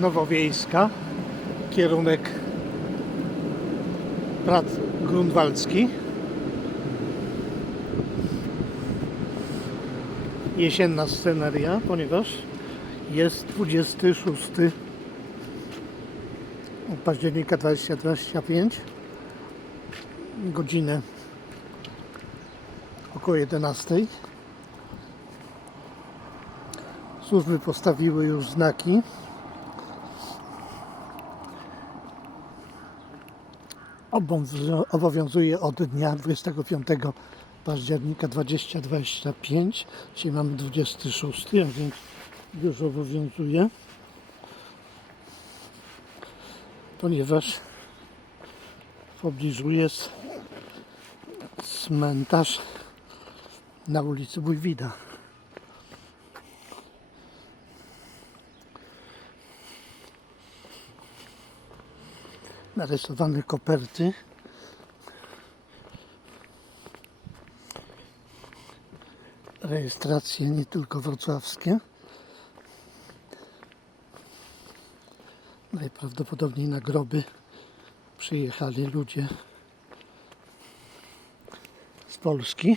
Nowowiejska, kierunek Prat Grunwaldzki. Jesienna sceneria, ponieważ jest 26 października 2025 godzinę około 11. Służby postawiły już znaki. Obowiązuje od dnia 25 października 2025. Dzisiaj mamy 26, a więc już obowiązuje. Ponieważ w pobliżu jest cmentarz na ulicy Bójwida. Narysowane koperty. Rejestracje nie tylko wrocławskie. Najprawdopodobniej na groby przyjechali ludzie z Polski.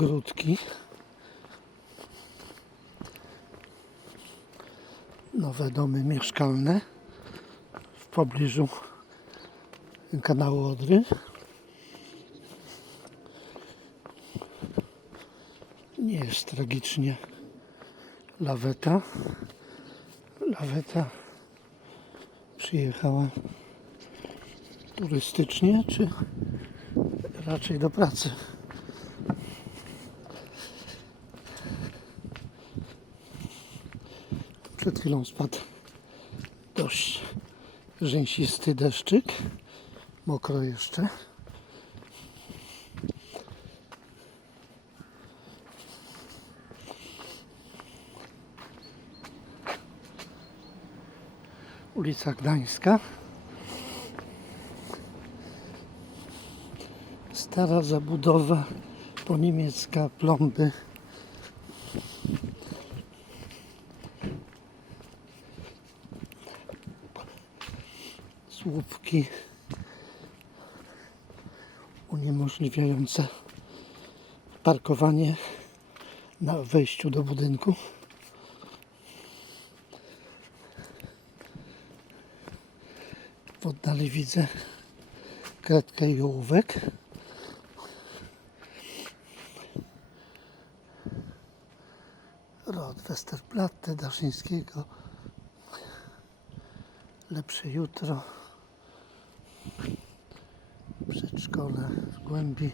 Ogródki. Nowe domy mieszkalne w pobliżu kanału Odry. Nie jest tragicznie. Laweta. Laweta przyjechała turystycznie, czy raczej do pracy? Przed chwilą spadł dość rzęsisty deszczyk. Mokro jeszcze. ulica Gdańska. Stara zabudowa po niemiecka plomby. Słupki uniemożliwiające parkowanie na wejściu do budynku. W oddali widzę kredkę i ołówek. Rod Westerplatte Daszyńskiego. Lepsze jutro. Przedszkole w głębi.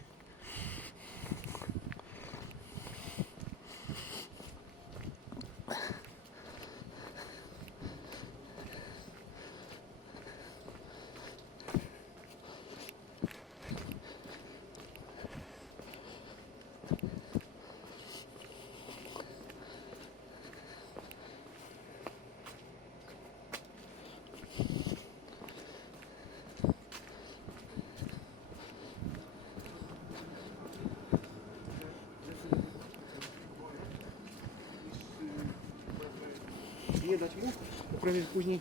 Nie dać mu? Poprawię później.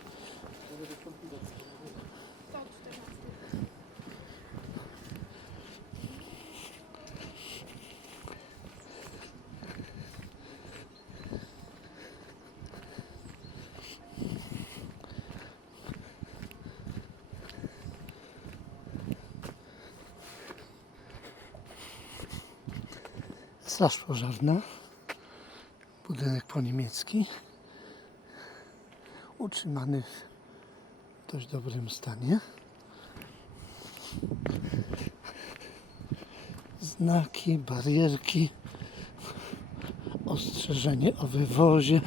Straż pożarna. Budynek po niemiecki. Utrzymany w dość dobrym stanie. Znaki, barierki. Ostrzeżenie o wywozie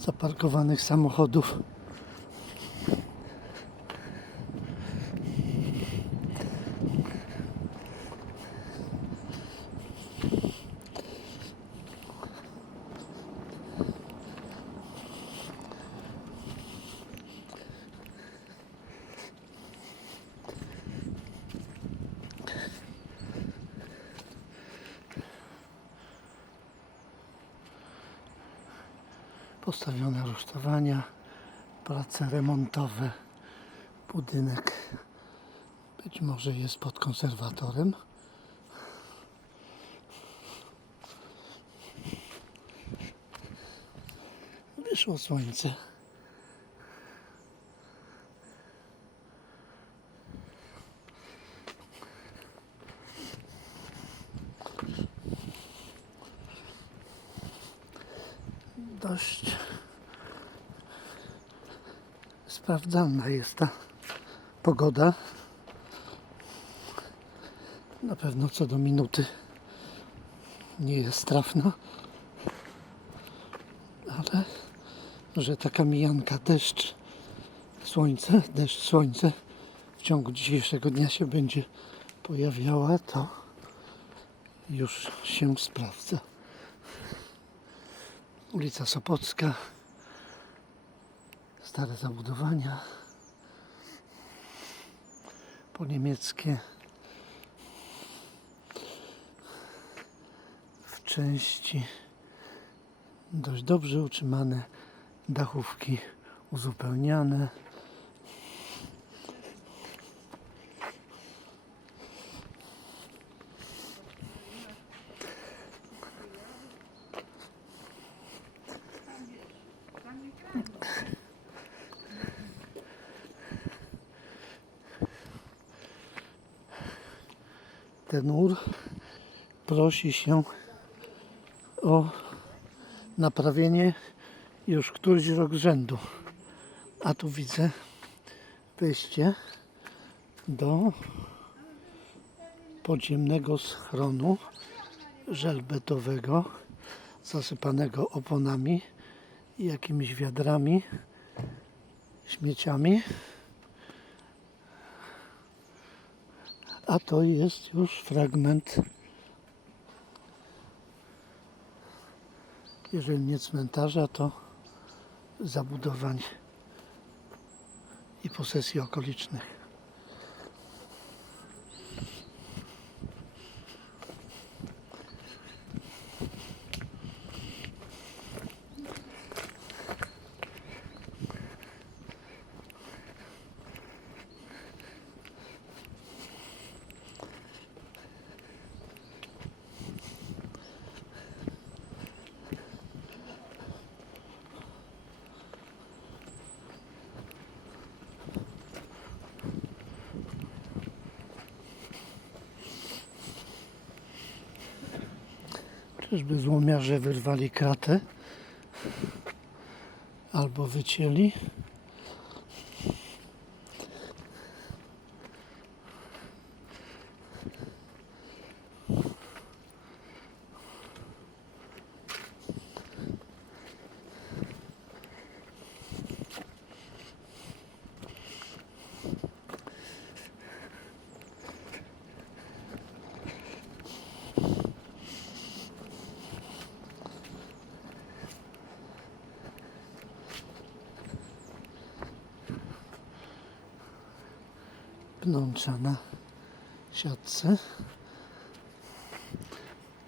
zaparkowanych samochodów. Postawione rusztowania, prace remontowe. Budynek być może jest pod konserwatorem. Wyszło słońce. Sprawdzalna jest ta pogoda. Na pewno co do minuty nie jest trafna, ale że taka mijanka deszcz, słońce, deszcz, słońce w ciągu dzisiejszego dnia się będzie pojawiała, to już się sprawdza. Ulica Sopocka, stare zabudowania, po niemieckie, w części dość dobrze utrzymane dachówki uzupełniane. Ten prosi się o naprawienie już któryś rok rzędu. A tu widzę wejście do podziemnego schronu żelbetowego zasypanego oponami jakimiś wiadrami, śmieciami. A to jest już fragment, jeżeli nie cmentarza, to zabudowań i posesji okolicznych. Czyżby złomiarze wyrwali kratę albo wycięli? Pnącza na siatce.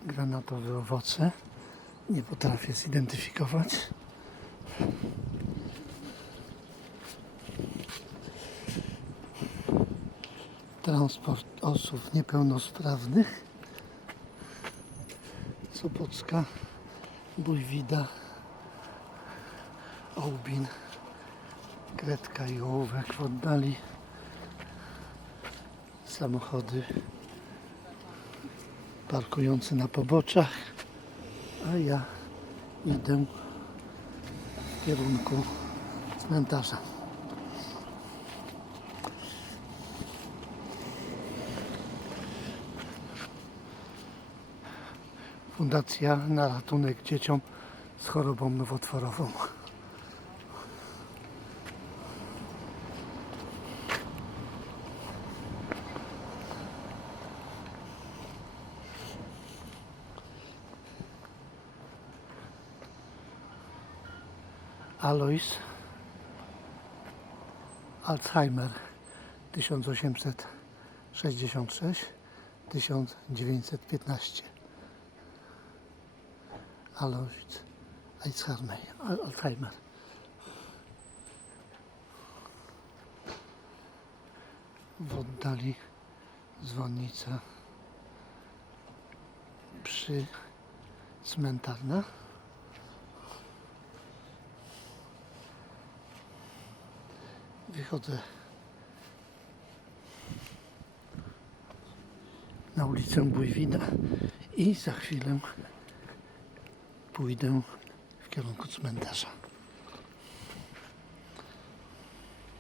Granatowe owoce. Nie potrafię zidentyfikować. Transport osób niepełnosprawnych. Sopocka, Bójwida, Ołbin, Kredka i Ołówek w oddali samochody parkujące na poboczach, a ja idę w kierunku cmentarza. Fundacja na ratunek dzieciom z chorobą nowotworową. Alois Alzheimer 1866-1915 Alois Alzheimer. Al- Alzheimer. W oddali dzwonnica przy cmentarna. Wychodzę na ulicę Bójwina i za chwilę pójdę w kierunku cmentarza.